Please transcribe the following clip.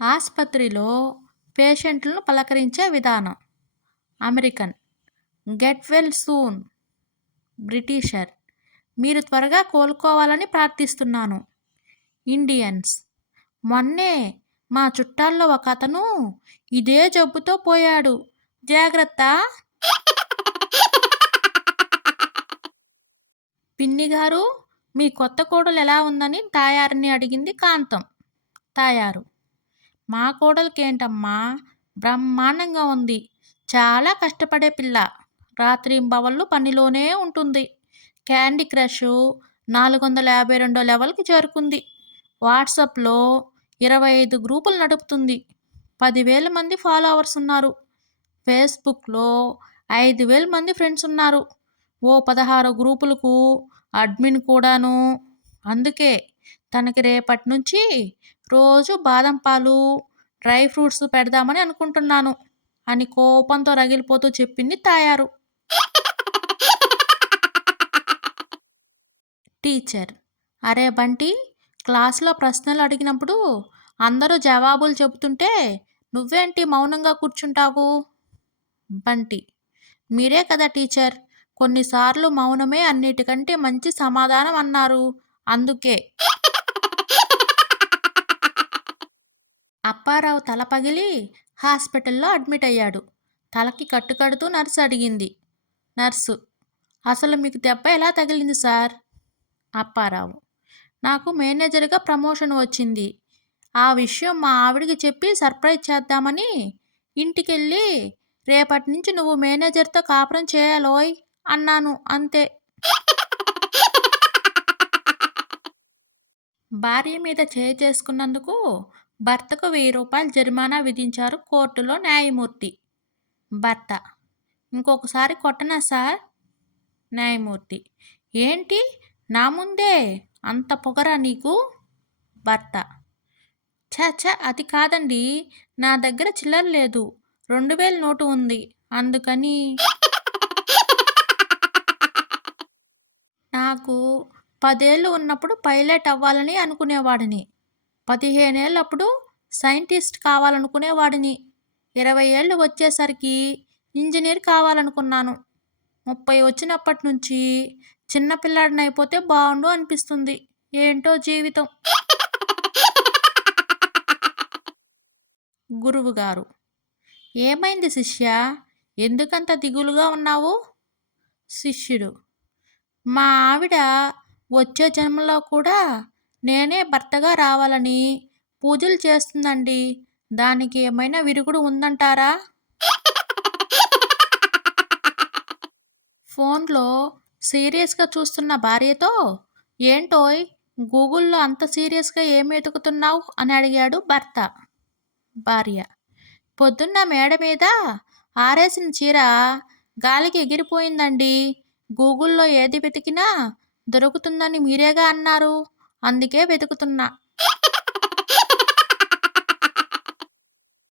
ఆస్పత్రిలో పేషెంట్లను పలకరించే విధానం. American. Get well soon. Britisher. మీరు త్వరగా కోలుకోవాలని ప్రార్థిస్తున్నాను. ఇండియన్స్. మొన్నే మా చుట్టాల్లో ఒక అతను ఇదే జబ్బుతో పోయాడు, జాగ్రత్త. పిన్ని గారు, మీ కొత్త కోడలు ఎలా ఉందని తాయారిని అడిగింది కాంతం. తాయారు. మా కోడలికేంటమ్మా, బ్రహ్మాండంగా ఉంది. చాలా కష్టపడే పిల్ల. రాత్రింబవళ్ళు పనిలోనే ఉంటుంది. క్యాండీ క్రష్ 452 లెవెల్కి చేరుకుంది. వాట్సాప్లో 25 గ్రూపులు నడుపుతుంది. 10,000 మంది ఫాలోవర్స్ ఉన్నారు. ఫేస్బుక్లో 5,000 మంది ఫ్రెండ్స్ ఉన్నారు. ఓ 16 గ్రూపులకు అడ్మిన్ కూడాను. అందుకే తనకి రేపటి నుంచి రోజు బాదం పాలు, డ్రై ఫ్రూట్స్ పెడదామని అనుకుంటున్నాను అని కోపంతో రగిలిపోతూ చెప్పింది తాయారు. టీచర్. అరే బంటి, క్లాస్లో ప్రశ్నలు అడిగినప్పుడు అందరూ జవాబులు చెబుతుంటే నువ్వేంటి మౌనంగా కూర్చుంటావు? బంటి. మీరే కదా టీచర్, కొన్నిసార్లు మౌనమే అన్నిటికంటే మంచి సమాధానం అన్నారు, అందుకే. అప్పారావు తల పగిలి హాస్పిటల్లో అడ్మిట్ అయ్యాడు. తలకి కట్టుకడుతూ నర్సు అడిగింది. నర్సు. అసలు మీకు దెబ్బ ఎలా తగిలింది సార్? అప్పారావు. నాకు మేనేజర్గా ప్రమోషన్ వచ్చింది. ఆ విషయం మా ఆవిడికి చెప్పి సర్ప్రైజ్ చేద్దామని ఇంటికెళ్ళి రేపటి నుంచి నువ్వు మేనేజర్తో కాపురం చేయాలోయ్ అన్నాను, అంతే. భార్య మీద చేయి చేసుకున్నందుకు భర్తకు 1000 రూపాయలు జరిమానా విధించారు కోర్టులో న్యాయమూర్తి. భర్త. ఇంకొకసారి కొట్టనా సార్? న్యాయమూర్తి. ఏంటి, నా ముందే అంత పొగరా నీకు? భర్త. ఛ, అది కాదండి, నా దగ్గర చిల్లర లేదు, 2000 నోటు ఉంది, అందుకని. నాకు 10 ఏళ్ళు ఉన్నప్పుడు పైలట్ అవ్వాలని అనుకునేవాడిని. 15 ఏళ్ళప్పుడు సైంటిస్ట్ కావాలనుకునేవాడిని. 20 ఏళ్ళు వచ్చేసరికి ఇంజనీర్ కావాలనుకున్నాను. 30 వచ్చినప్పటి నుంచి చిన్నపిల్లాడిని అయిపోతే బాగుండు అనిపిస్తుంది. ఏంటో జీవితం. గురువుగారు. ఏమైంది శిష్య, ఎందుకంత దిగులుగా ఉన్నావు? శిష్యుడు. మా ఆవిడ వచ్చే జన్మలో కూడా నేనే భర్తగా రావాలని పూజలు చేస్తుందండి, దానికి ఏమైనా విరుగుడు ఉందంటారా? ఫోన్లో సీరియస్గా చూస్తున్న భార్యతో, ఏంటోయ్ గూగుల్లో అంత సీరియస్గా ఏమి వెతుకుతున్నావు అని అడిగాడు భర్త. భార్య. పొద్దున్న మేడ మీద ఆరేసిన చీర గాలికి ఎగిరిపోయిందండి, గూగుల్లో ఏది వెతికినా దొరుకుతుందని మీరేగా అన్నారు, అందుకే వెతుకుతున్నా.